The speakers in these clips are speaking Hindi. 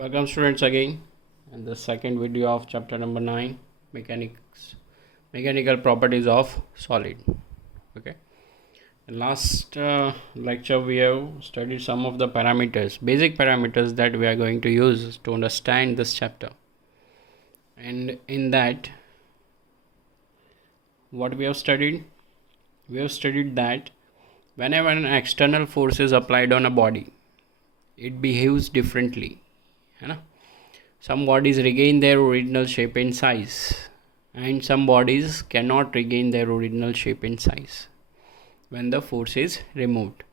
Welcome students again and the second video of chapter number 9 mechanical properties of solid. Okay, in last lecture we have studied some of the basic parameters that we are going to use to understand this chapter, and in that what we have studied that whenever an external force is applied on a body, it behaves differently. Some bodies regain their original shape and size, and some bodies cannot regain their original shape and size when the force is removed.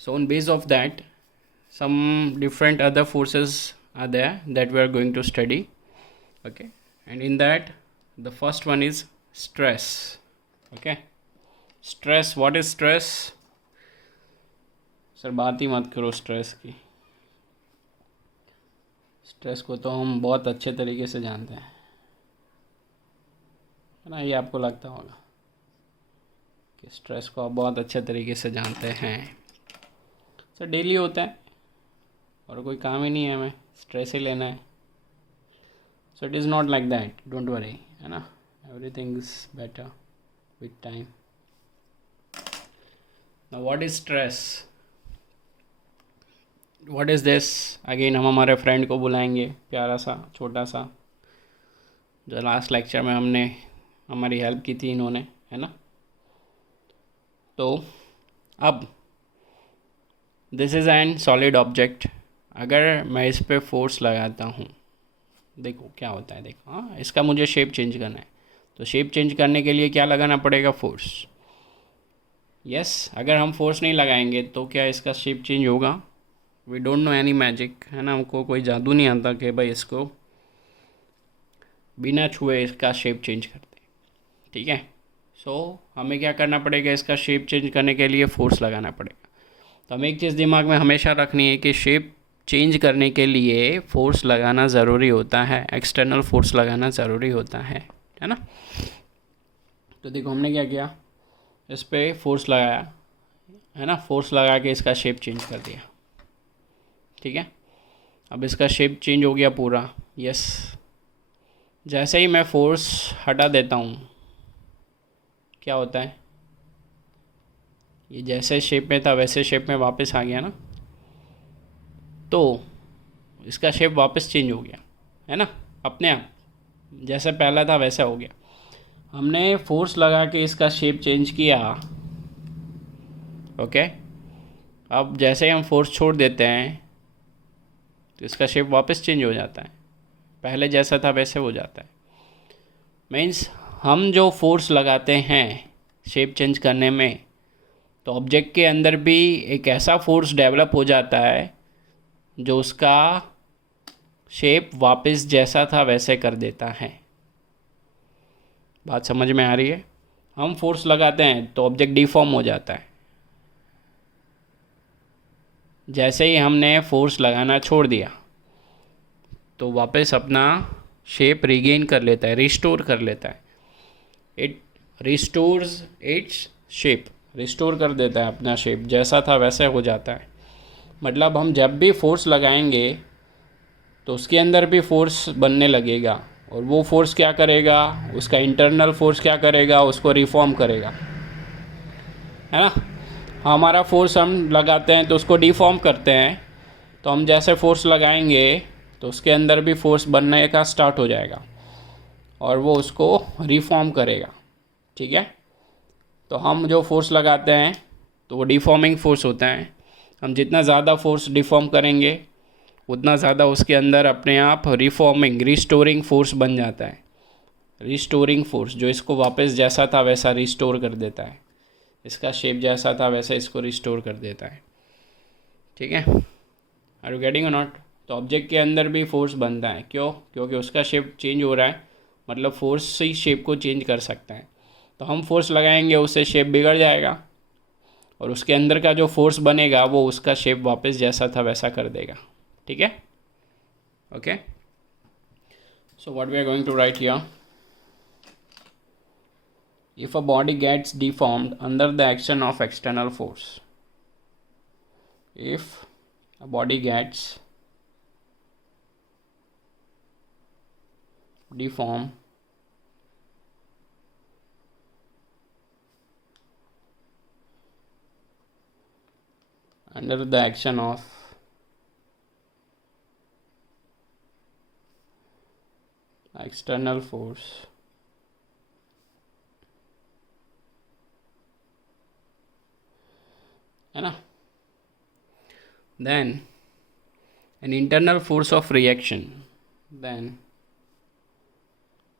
So on base of that, some different other forces are there that we are going to study. Okay, and in that the first one is stress. Okay, stress. What is stress? Sir बात ही मत करो स्ट्रेस की। स्ट्रेस को तो हम बहुत अच्छे तरीके से जानते हैं, है ना। ये आपको लगता होगा कि स्ट्रेस को आप बहुत अच्छे तरीके से जानते हैं। सर डेली होता है और कोई काम ही नहीं है, हमें स्ट्रेस ही लेना है। So it is not like that, don't worry, है ना। Everything is better with time. Now what is stress? What is this? Again हम हमारे फ्रेंड को बुलाएंगे, प्यारा सा छोटा सा, जो लास्ट लेक्चर में हमने हमारी हेल्प की थी इन्होंने, है ना। तो अब this is an solid object. अगर मैं इस पे फोर्स लगाता हूँ, देखो क्या होता है। देखो, हाँ, इसका मुझे शेप चेंज करना है, तो शेप चेंज करने के लिए क्या लगाना पड़ेगा? फोर्स। यस, अगर हम फोर्स नहीं लगाएंगे तो क्या इसका शेप चेंज होगा? We don't know any magic, है ना। हमको कोई जादू नहीं आता कि भाई इसको बिना छुए इसका शेप चेंज कर दे, ठीक है। सो हमें क्या करना पड़ेगा? इसका शेप चेंज करने के लिए फोर्स लगाना पड़ेगा। तो हमें एक चीज़ दिमाग में हमेशा रखनी है कि शेप चेंज करने के लिए फोर्स लगाना ज़रूरी होता है, एक्सटर्नल फोर्स लगाना ज़रूरी होता है ना। तो देखो हमने क्या किया, इस पर फोर्स लगाया, है ना। फोर्स लगा के इसका शेप चेंज कर दिया, ठीक है। अब इसका शेप चेंज हो गया पूरा। यस, जैसे ही मैं फोर्स हटा देता हूँ, क्या होता है? ये जैसे शेप में था वैसे शेप में वापस आ गया ना। तो इसका शेप वापस चेंज हो गया, है ना, अपने आप। जैसे पहला था वैसा हो गया। हमने फोर्स लगा के इसका शेप चेंज किया। ओके, अब जैसे ही हम फोर्स छोड़ देते हैं तो इसका शेप वापस चेंज हो जाता है, पहले जैसा था वैसे हो जाता है। मीन्स हम जो फोर्स लगाते हैं शेप चेंज करने में, तो ऑब्जेक्ट के अंदर भी एक ऐसा फोर्स डेवलप हो जाता है जो उसका शेप वापस जैसा था वैसे कर देता है। बात समझ में आ रही है? हम फोर्स लगाते हैं तो ऑब्जेक्ट डिफॉर्म हो जाता है। जैसे ही हमने फोर्स लगाना छोड़ दिया तो वापस अपना शेप रिगेन कर लेता है, रिस्टोर कर लेता है। It restores its shape, restore कर देता है अपना शेप, जैसा था वैसे हो जाता है। मतलब हम जब भी फोर्स लगाएंगे तो उसके अंदर भी फोर्स बनने लगेगा, और वो फोर्स क्या करेगा? उसका इंटरनल फोर्स क्या करेगा? उसको रिफॉर्म करेगा, है ना। हमारा फोर्स हम लगाते हैं तो उसको डिफॉर्म करते हैं, तो हम जैसे फोर्स लगाएंगे तो उसके अंदर भी फोर्स बनने का स्टार्ट हो जाएगा और वो उसको रिफॉर्म करेगा, ठीक है। तो हम जो फोर्स लगाते हैं तो वो डिफॉर्मिंग फोर्स होता है। हम जितना ज़्यादा फोर्स डिफॉर्म करेंगे उतना ज़्यादा उसके अंदर अपने आप रिफॉर्मिंग, रिस्टोरिंग फोर्स बन जाता है। रिस्टोरिंग फोर्स जो इसको वापस जैसा था वैसा रिस्टोर कर देता है, इसका शेप जैसा था वैसे इसको रिस्टोर कर देता है, ठीक है। आर यू गेटिंग और नॉट? तो ऑब्जेक्ट के अंदर भी फोर्स बनता है। क्यों? क्योंकि उसका शेप चेंज हो रहा है, मतलब फोर्स से ही शेप को चेंज कर सकता है। तो हम फोर्स लगाएंगे, उससे शेप बिगड़ जाएगा, और उसके अंदर का जो फोर्स बनेगा वो उसका शेप वापस जैसा था वैसा कर देगा, ठीक है। Okay, so what we are going to write here, if a body gets deformed under the action of external force, if a body gets deform under the action of external force है ना. Then an internal force of reaction, then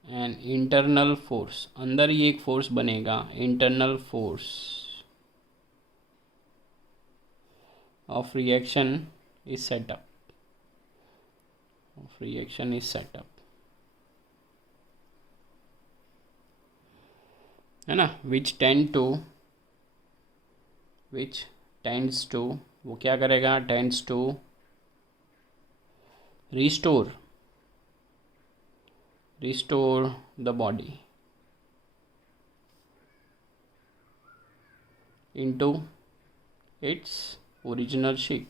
an internal force, अंदर ही एक फोर्स बनेगा, internal force of reaction is set up, है ना, which tends to वो क्या करेगा, tends to restore the body into its original shape,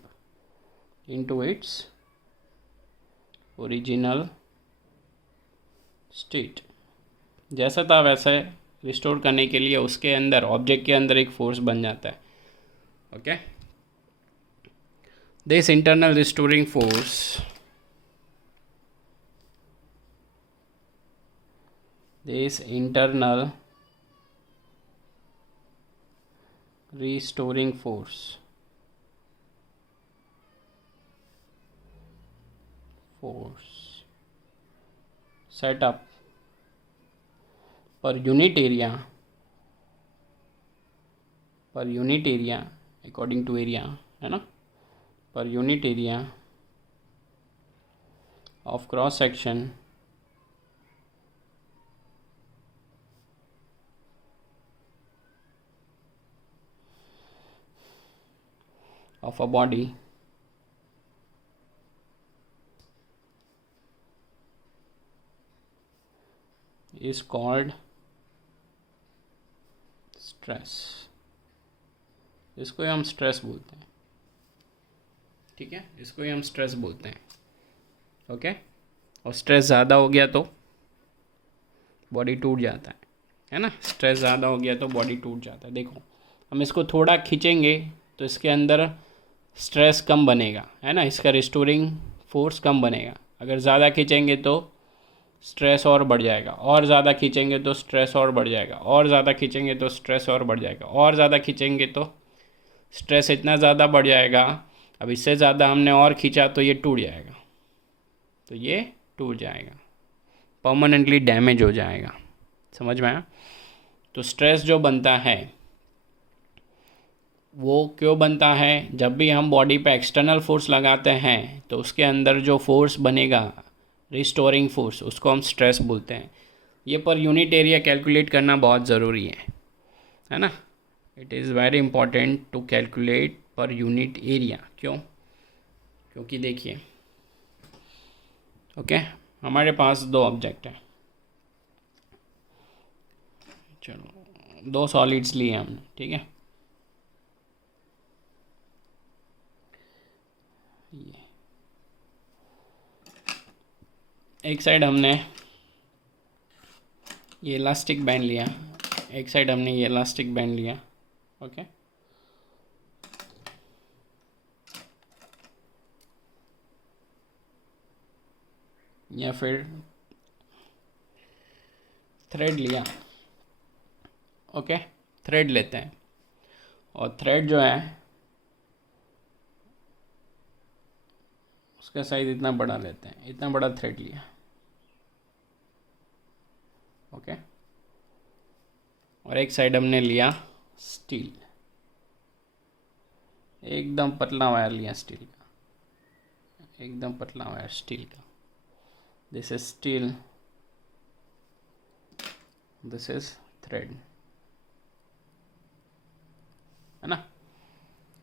state. जैसा था वैसे रिस्टोर करने के लिए उसके अंदर, ऑब्जेक्ट के अंदर एक फोर्स बन जाता है. Okay, this internal restoring force, this internal restoring force set up per unit area according to area, है ना, per unit area of cross section of a body is called stress. इसको ही हम स्ट्रेस बोलते हैं. ठीक है, इसको ही हम स्ट्रेस बोलते हैं. ओके, और स्ट्रेस ज़्यादा हो गया तो बॉडी टूट जाता है ना. स्ट्रेस ज़्यादा हो गया तो बॉडी टूट जाता है. देखो, हम इसको थोड़ा खींचेंगे तो इसके अंदर स्ट्रेस कम बनेगा, है ना, इसका रिस्टोरिंग फोर्स कम बनेगा. अगर ज़्यादा खींचेंगे तो स्ट्रेस और बढ़ जाएगा, और ज़्यादा खींचेंगे तो स्ट्रेस और बढ़ जाएगा, और ज़्यादा खींचेंगे तो स्ट्रेस और बढ़ जाएगा, और ज़्यादा खींचेंगे तो स्ट्रेस इतना ज़्यादा बढ़ जाएगा. अब इससे ज़्यादा हमने और खींचा तो ये टूट जाएगा, परमानेंटली डैमेज हो जाएगा. समझ में आया. तो स्ट्रेस जो बनता है वो क्यों बनता है, जब भी हम बॉडी पे एक्सटर्नल फोर्स लगाते हैं तो उसके अंदर जो फोर्स बनेगा, रिस्टोरिंग फोर्स, उसको हम स्ट्रेस बोलते हैं. ये पर यूनिट एरिया कैलकुलेट करना बहुत ज़रूरी है ना. It is very important to calculate per unit area. क्यों? क्योंकि देखिए, ओके, हमारे पास दो ऑब्जेक्ट हैं. चलो, दो सॉलिड्स लिए हमने, ठीक है. एक साइड हमने ये इलास्टिक बैंड लिया, एक साइड हमने ये इलास्टिक बैंड लिया. ओके, या फिर थ्रेड लिया. ओके, थ्रेड लेते हैं, और थ्रेड जो है उसका साइज इतना बड़ा लेते हैं, इतना बड़ा थ्रेड लिया. ओके, और एक साइड हमने लिया स्टील, एकदम पतला वायर लिया स्टील का, एकदम पतला वायर स्टील का. This is steel, this is thread, है ना.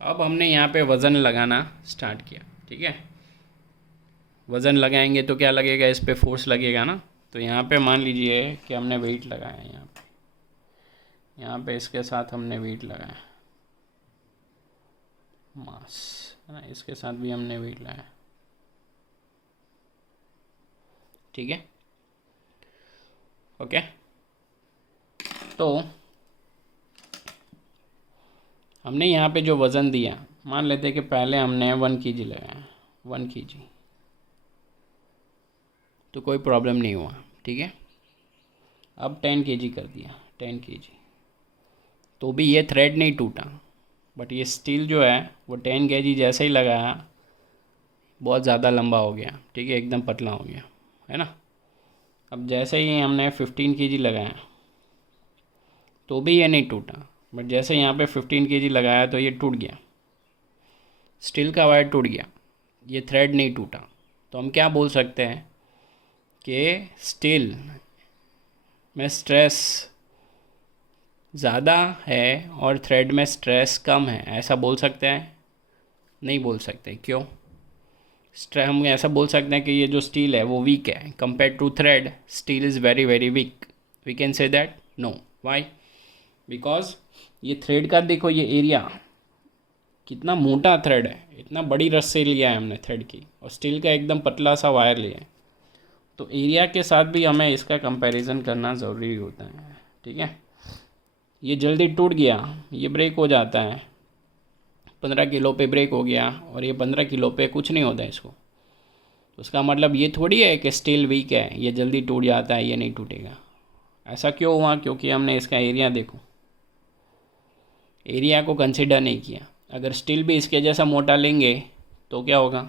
अब हमने यहाँ पे वज़न लगाना स्टार्ट किया. ठीक है, वज़न लगाएंगे तो क्या लगेगा, इस पे फोर्स लगेगा ना. तो यहाँ पे मान लीजिए कि हमने वेट लगाया, यहाँ पे इसके साथ हमने वेट लगाया, मास, है ना, इसके साथ भी हमने वेट लगाया. ठीक है, ओके, तो हमने यहाँ पे जो वज़न दिया, मान लेते हैं कि पहले हमने 1 kg लगाया, 1 kg, तो कोई प्रॉब्लम नहीं हुआ, ठीक है। अब 10 kg कर दिया, 10 kg, तो भी ये थ्रेड नहीं टूटा, बट ये स्टील जो है वो 10 kg जैसे ही लगाया बहुत ज़्यादा लंबा हो गया, ठीक है, एकदम पतला हो गया, है ना। अब जैसे ही हमने 15 kg लगाया तो भी ये नहीं टूटा, बट जैसे यहाँ पे 15 kg लगाया तो ये टूट गया, स्टील का वायर टूट गया, ये थ्रेड नहीं टूटा। तो हम क्या बोल सकते हैं कि स्टील में स्ट्रेस ज़्यादा है और थ्रेड में स्ट्रेस कम है, ऐसा बोल सकते हैं? नहीं बोल सकते। क्यों? हम ऐसा बोल सकते हैं कि ये जो स्टील है वो वीक है compare to thread, steel is very very weak, we can say that? No. Why? Because ये थ्रेड का देखो ये एरिया कितना मोटा थ्रेड है, इतना बड़ी रस्सी लिया है हमने थ्रेड की, और स्टील का एकदम पतला सा वायर लिया है, तो एरिया के साथ भी हमें इसका कंपैरिजन करना ज़रूरी होता है, ठीक है। ये जल्दी टूट गया, ये ब्रेक हो जाता है, 15 किलो पे ब्रेक हो गया, और ये 15 किलो पे कुछ नहीं होता है इसको, तो उसका मतलब ये थोड़ी है कि स्टील वीक है, ये जल्दी टूट जाता है, ये नहीं टूटेगा। ऐसा क्यों हुआ? क्योंकि हमने इसका एरिया देखो, एरिया को कंसिडर नहीं किया। अगर स्टील भी इसके जैसा मोटा लेंगे तो क्या होगा?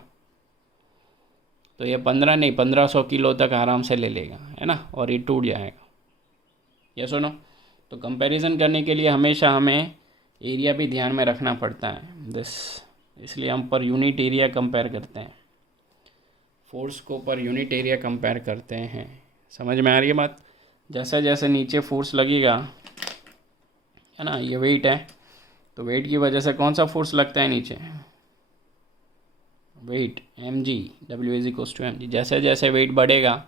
तो ये 15 नहीं 1500 किलो तक आराम से ले लेगा, है ना, और ये टूट जाएगा। ये सुनो, तो कंपैरिजन करने के लिए हमेशा हमें एरिया भी ध्यान में रखना पड़ता है इसलिए हम पर यूनिट एरिया कंपेयर करते हैं, फोर्स को पर यूनिट एरिया कंपेयर करते हैं। समझ में आ रही है बात? जैसे जैसे नीचे फोर्स लगेगा, है ना, ये वेट है, तो वेट की वजह से कौन सा फोर्स लगता है नीचे? Weight, mg, W=mg। जैसे जैसे वेट बढ़ेगा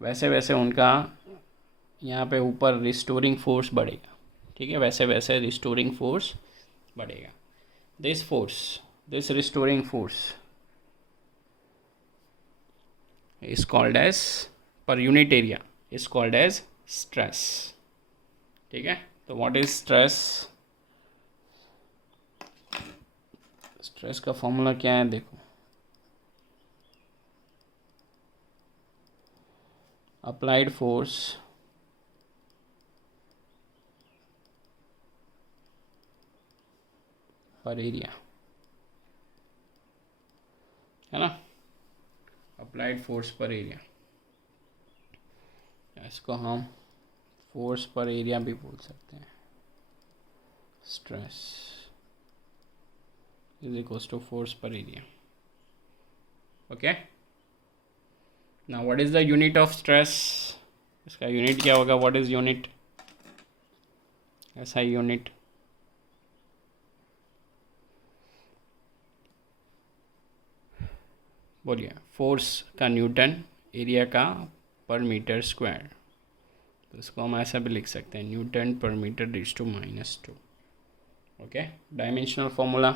वैसे वैसे उनका यहाँ पे ऊपर रिस्टोरिंग फोर्स बढ़ेगा, ठीक है, वैसे वैसे रिस्टोरिंग फोर्स बढ़ेगा। This restoring force is called as per unit area is called as stress, ठीक है। तो what is stress? स्ट्रेस का फॉर्मूला क्या है देखो, अप्लाइड फोर्स पर एरिया, है ना, अप्लाइड फोर्स पर एरिया, इसको हम फोर्स पर एरिया भी बोल सकते हैं। Stress is equals to force per area. Okay, now what is the unit of stress? इसका यूनिट क्या होगा? What is unit? ऐसा यूनिट बोलिए। फोर्स का न्यूटन, एरिया का पर मीटर स्क्वायर, तो इसको हम ऐसा भी लिख सकते हैं, newton per metre raised to -2। Okay, dimensional formula,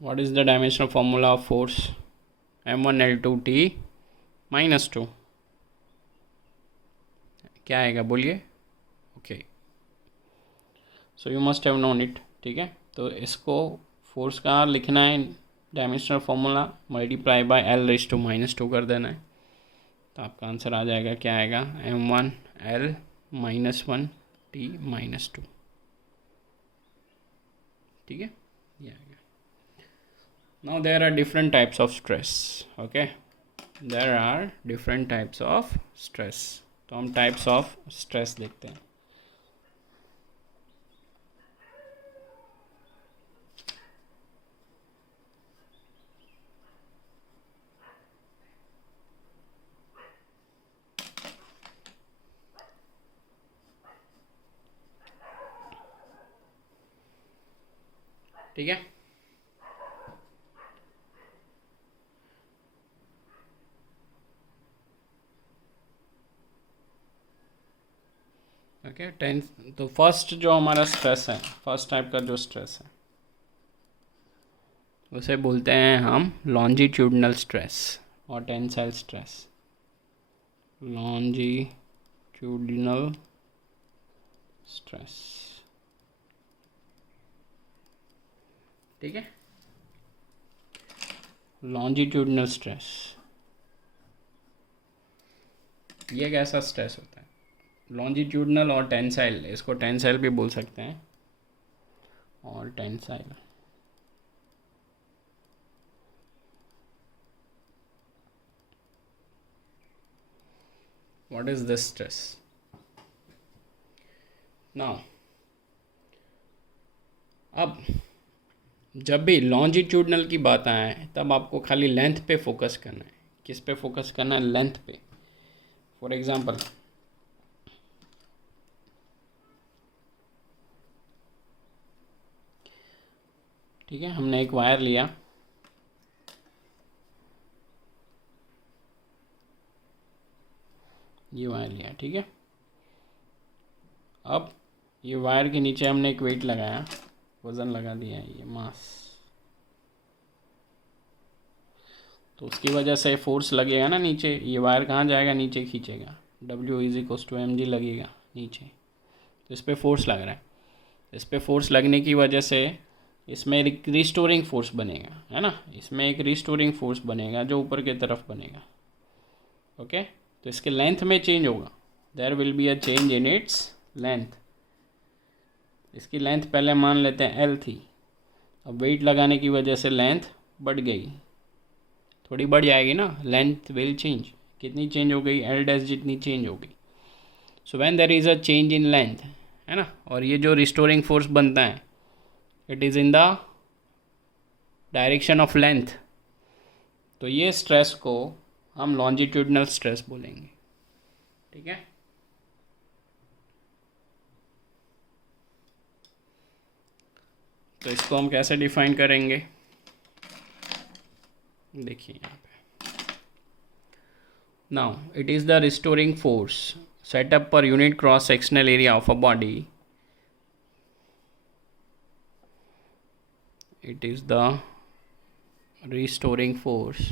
what is the dimensional formula of force? m1L2T -2, क्या आएगा बोलिए? Okay, so you must have known it, ठीक है। तो इसको फोर्स का लिखना है, dimensional formula multiply by L⁻² कर देना है, तो आपका आंसर आ जाएगा, क्या आएगा? m1L -1T -2, ठीक है, ये आएगा। Now there are different types of stress, okay, there are different types of stress, तो हम types of stress देखते हैं। ठीक है, ओके। 10, तो फर्स्ट जो हमारा स्ट्रेस है, फर्स्ट टाइप का जो स्ट्रेस है उसे बोलते हैं हम लॉन्जिट्यूडनल स्ट्रेस और टेंसाइल स्ट्रेस। लॉन्जिट्यूडनल स्ट्रेस, ठीक है। लॉन्जिट्यूडनल स्ट्रेस ये कैसा स्ट्रेस होता है? लॉन्जिट्यूडनल और टेंसाइल, इसको टेंसाइल भी बोल सकते हैं और tensile. What is this stress? Now अब जब भी लॉन्जिट्यूडनल की बात आए तब आपको खाली लेंथ पे फोकस करना है। किस पे फोकस करना है? लेंथ पे। फॉर एग्जांपल ठीक है, हमने एक वायर लिया, ये वायर लिया, ठीक है। अब ये वायर के नीचे हमने एक वेट लगाया, वज़न लगा दिया है, ये मास। तो उसकी वजह से फोर्स लगेगा ना नीचे, ये वायर कहाँ जाएगा? नीचे खींचेगा। W=mg लगेगा नीचे, तो इस पर फोर्स लग रहा है। इस पर फोर्स लगने की वजह से इसमें रिस्टोरिंग फोर्स बनेगा, है ना। इसमें एक रिस्टोरिंग फोर्स बनेगा जो ऊपर की तरफ बनेगा, ओके। तो इसके लेंथ में चेंज होगा, there will be a change in its length. इसकी लेंथ पहले मान लेते हैं L थी, अब वेट लगाने की वजह से लेंथ बढ़ गई, थोड़ी बढ़ जाएगी ना, लेंथ विल चेंज। कितनी चेंज हो गई? L' जितनी चेंज हो गई। So when there is a change in length, है ना, और ये जो रिस्टोरिंग फोर्स बनता है it is in the direction of length, तो ये स्ट्रेस को हम लॉन्जिट्यूडनल स्ट्रेस बोलेंगे, ठीक है। तो इसको हम कैसे डिफाइन करेंगे? देखिए यहाँ पे, now it is the restoring force set up per unit cross sectional area of a body. It is the restoring force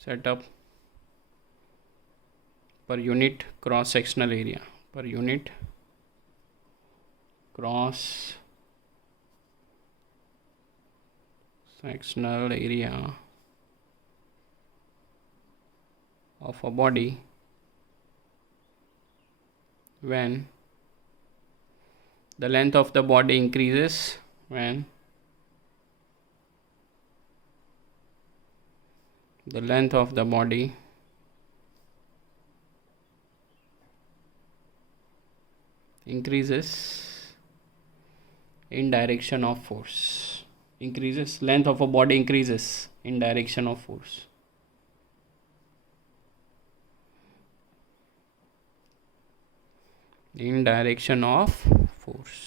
set up per unit cross sectional area, per unit cross sectional area of a body when the length of the body increases, when the length of the body increases in direction of force. Increases, length of a body increases in direction of force. In direction of force.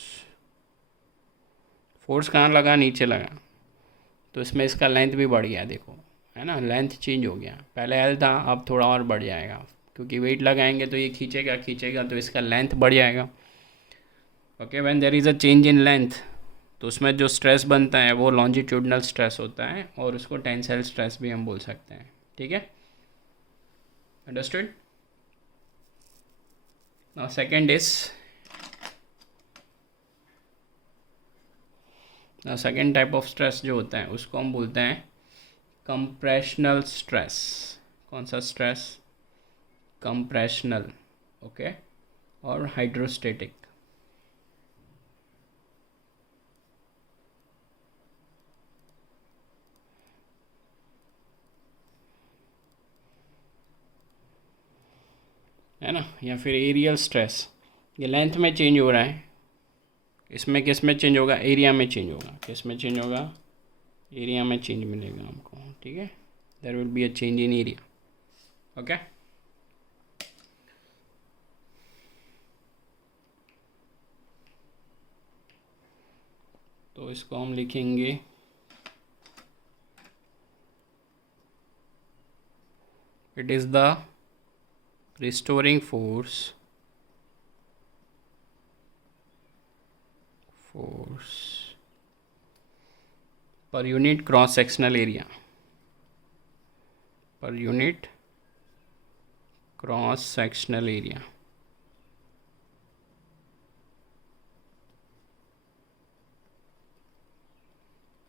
Force कहाँ लगा? नीचे लगा, तो इसमें इसका लेंथ भी बढ़ गया, देखो, है ना, लेंथ चेंज हो गया। पहले L था, अब थोड़ा और बढ़ जाएगा, क्योंकि वेट लगाएंगे तो ये खींचेगा तो इसका लेंथ बढ़ जाएगा, okay. When there is a change in length, तो उसमें जो स्ट्रेस बनता है वो लॉन्जिट्यूडनल स्ट्रेस होता है, और उसको टेंसाइल स्ट्रेस भी हम बोल सकते हैं, ठीक है। Understood? Now second is, second type of stress जो होता है उसको हम बोलते हैं कंप्रेशनल स्ट्रेस। कौन सा स्ट्रेस? कंप्रेशनल, ओके, और हाइड्रोस्टेटिक। है ना, या फिर एरियल स्ट्रेस। ये लेंथ में चेंज हो रहा है, इसमें किस में चेंज होगा? एरिया में चेंज होगा। किस में चेंज होगा? एरिया में चेंज मिलेगा हमको, ठीक है। There will be a change in area, okay. तो इसको हम लिखेंगे it is the restoring force force per unit cross sectional area, per unit cross sectional area.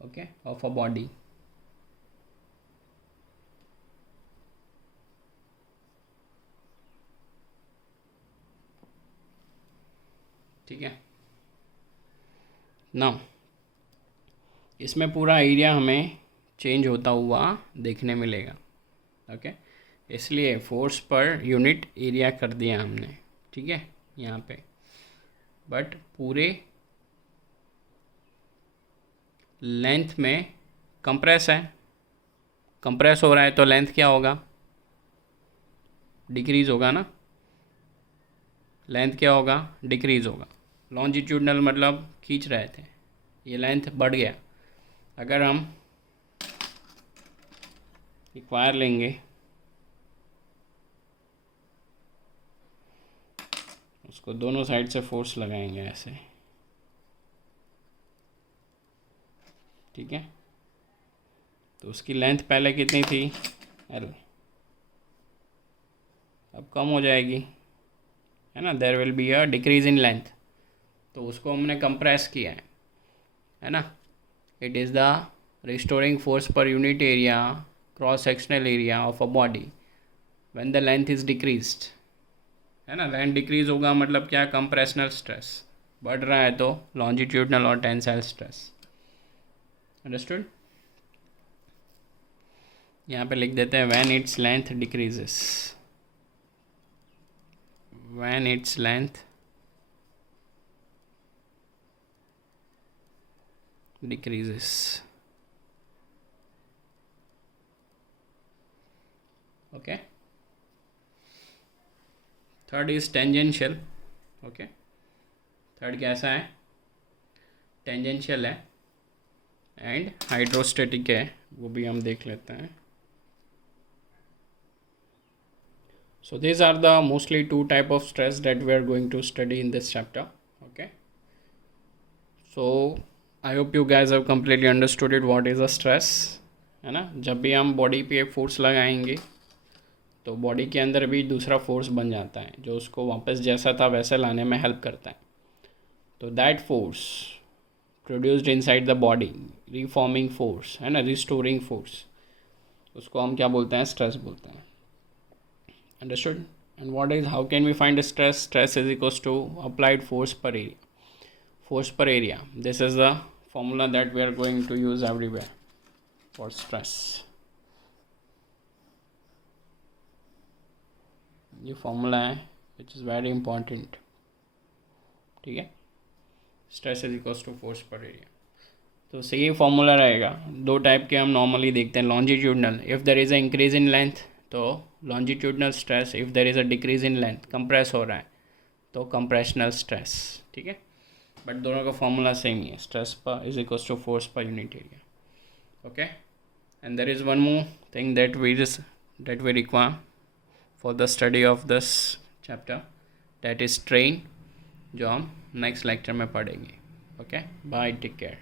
Okay, of a body. ठीक है, नाउ इसमें पूरा एरिया हमें चेंज होता हुआ देखने मिलेगा। ओके, इसलिए फोर्स पर यूनिट एरिया कर दिया हमने, ठीक है, यहाँ पे। बट पूरे लेंथ में कंप्रेस है, कंप्रेस हो रहा है तो लेंथ क्या होगा, डिक्रीज़ होगा ना। लेंथ क्या होगा, डिक्रीज़ होगा। लॉन्जिट्यूडनल मतलब खींच रहे थे, ये लेंथ बढ़ गया। अगर हम एक वायर लेंगे, उसको दोनों साइड से फोर्स लगाएंगे ऐसे, ठीक है, तो उसकी लेंथ पहले कितनी थी, L, अब कम हो जाएगी, है ना, there will be a decrease in length. तो उसको हमने कंप्रेस किया है ना। It is the restoring force per unit area cross sectional area of a body when the length is decreased, है ना। लेंथ डिक्रीज होगा मतलब क्या, कंप्रेशनल स्ट्रेस बढ़ रहा है तो लॉन्जिट्यूडनल और टेंसाइल स्ट्रेस। अंडरस्टूड। यहाँ पे लिख देते हैं when its length decreases, when its length decreases. Okay, third is tangential. Okay, third कैसा है, टेंजेंशियल है एंड हाइड्रोस्टेटिक है, वो भी हम देख लेते हैं। So these are the mostly two type of stress that we are going to study in this chapter. Okay, so I hope you guys have completely understood it, what is a stress, है ना। जब भी हम बॉडी पे फोर्स लगाएंगे तो बॉडी के अंदर भी दूसरा फोर्स बन जाता है जो उसको वापस जैसा था वैसे लाने में हेल्प करता है। तो that force produced inside the body, reforming force, है ना, रिस्टोरिंग फोर्स, उसको हम क्या बोलते हैं, स्ट्रेस बोलते हैं। Understood. And what is, how can we find stress, stress is equals to applied force per area, force per area. This is the formula that we are going to use everywhere for stress. ये फॉर्मूला है विच इज़ वेरी इंपॉर्टेंट, ठीक है। Stress is equals to force per area. तो सही फॉर्मूला रहेगा। दो टाइप के हम नॉर्मली देखते हैं, longitudinal, if there is a increase in length तो longitudinal stress, if there is a decrease in length, compress हो रहा है तो कंप्रेशनल स्ट्रेस, ठीक है। बट दोनों का फॉर्मूला सेम ही है, स्ट्रेस पर is equals to force per unit area. Okay, and there is one more thing that we require for the study of this chapter, that is strain, जो हम नेक्स्ट लेक्चर में पढ़ेंगे। Okay, bye, take care.